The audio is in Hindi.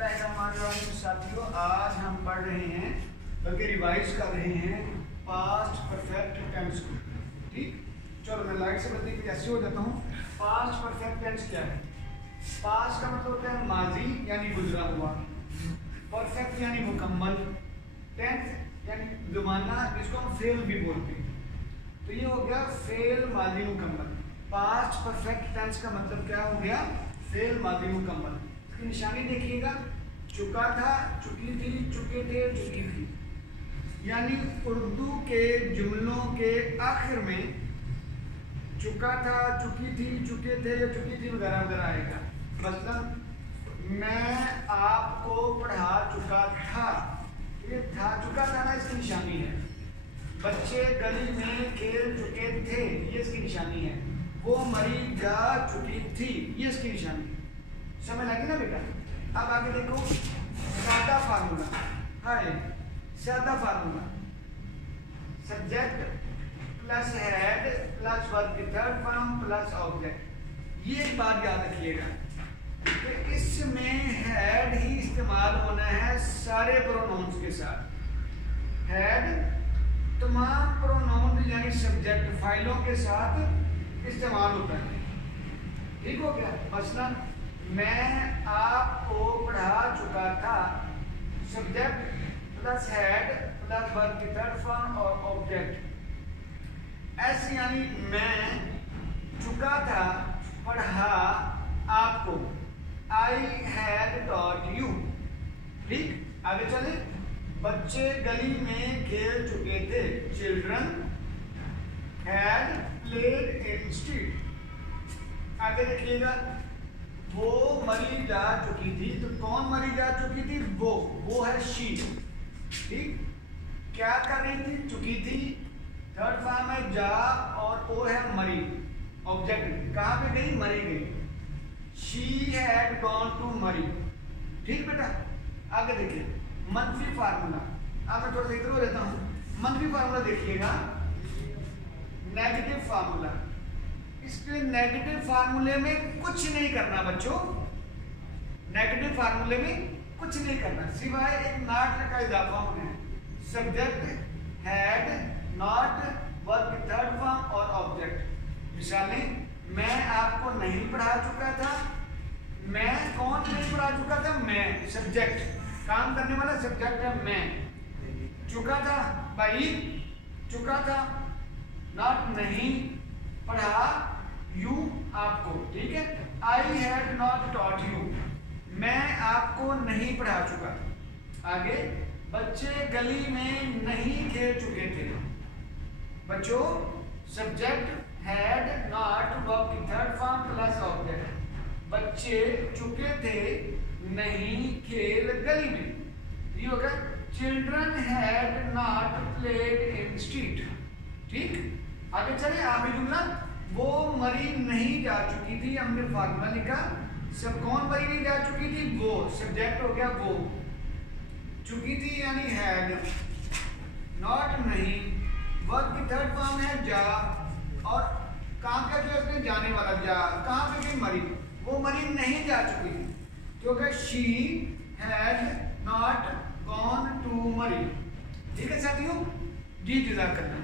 बिस्मिल्लाहिर्रहमानिर्रहीम। साथियों, आज हम पढ़ रहे हैं बल्कि रिवाइज कर रहे हैं पास्ट परफेक्ट टेंस को। ठीक, चलो मैं लाइट से बदली कैसे हो जाता हूँ। पास्ट परफेक्ट टेंस क्या है? पास्ट का मतलब होता है माजी यानी गुजरा हुआ, परफेक्ट यानी मुकम्मल, टेंस यानी जमाना जिसको हम फेल भी बोलते हैं। तो ये हो गया फेल माजी मुकम्मल। पास्ट परफेक्ट टेंस का मतलब क्या हो गया? फेल माजी मुकम्मल। इसकी निशानी देखिएगा, चुका था, चुकी थी, चुके थे, चुकी थी। यानी उर्दू के जुमलों के आखिर में चुका था, चुकी थी, चुके थे, चुकी थी वगैरह वगैरह आएगा। मतलब मैं आपको पढ़ा चुका था, ये था चुका था ना, इसकी निशानी है। बच्चे गली में खेल चुके थे, ये इसकी निशानी है। वो मरी जा चुकी थी, ये इसकी निशानी है। समझ लगी ना बेटा? अब आगे देखो, सादा फार्मूला। हाय, सादा formula, subject plus head plus verb की थर्ड फॉर्म प्लस ऑब्जेक्ट। ये एक बात याद रखिएगा कि इसमें हेड ही इस्तेमाल होना है सारे प्रोनाउंस के साथ। हेड तमाम प्रोनाउन यानी सब्जेक्ट फाइलों के साथ इस्तेमाल होता है। ठीक हो गया? मसलन मैं आपको पढ़ा चुका था, subject plus head plus verb की थर्ड फॉर्म और ऑब्जेक्ट। ऐसे यानी मैं चुका था पढ़ा आपको, आई हैड टॉट यू। ठीक, आगे चले। बच्चे गली में खेल चुके थे, children had played in street. आगे देखिएगा, वो मरी जा चुकी थी, तो कौन मरी जा चुकी थी? वो है शी। ठीक, क्या कर रही थी? चुकी थी, थर्ड फॉर्म है जा और वो है मरी, ऑब्जेक्ट। कहां पे गई? मरी गई। She had gone to Murree. ठीक बेटा, आगे देखिए मंफी फार्मूला। अब मैं थोड़ा सा इधर हो रहता हूं। मंफी फार्मूला देखिएगा, नेगेटिव फार्मूला। इसके नेगेटिव फार्मूले में कुछ नहीं करना बच्चों, नेगेटिव फार्मूले में कुछ नहीं करना सिवाय एक नॉट का इजाफा होना है। सब्जेक्ट हैड, नॉट, वर्ब की थर्ड फॉर्म और ऑब्जेक्ट। मिसालें, मैं आपको नहीं पढ़ा चुका था। मैं कौन नहीं पढ़ा चुका था? मैं, सब्जेक्ट, काम करने वाला सब्जेक्ट है मैं। चुका था भाई, चुका था, नॉट नहीं पढ़ा, यू आपको। ठीक है, I had not taught you, मैं आपको नहीं पढ़ा चुका। आगे, बच्चे गली में नहीं खेल चुके थे। बच्चों, सब्जेक्ट हैड, नॉट, वर्ब की थर्ड फॉर्म प्लस ऑब्जेक्ट। बच्चे चुके थे नहीं खेल गली में, ये होगा children had not played in street. ठीक, आगे चले। आगे जुमला, वो मरी नहीं जा चुकी थी, हमने फार्मूला लिखा। सब कौन मरी नहीं जा चुकी थी? वो, सब्जेक्ट हो गया वो, चुकी थी यानी हैड, नॉट नहीं, वर्ब की थर्ड फॉर्म है जा, और काम का जो इसमें जाने वाला जा, कहां पे गई? मरी। वो मरी नहीं जा चुकी थी, क्योंकि she had not gone to Murree. ठीक है साथियों, जी जज़ाकल्लाह।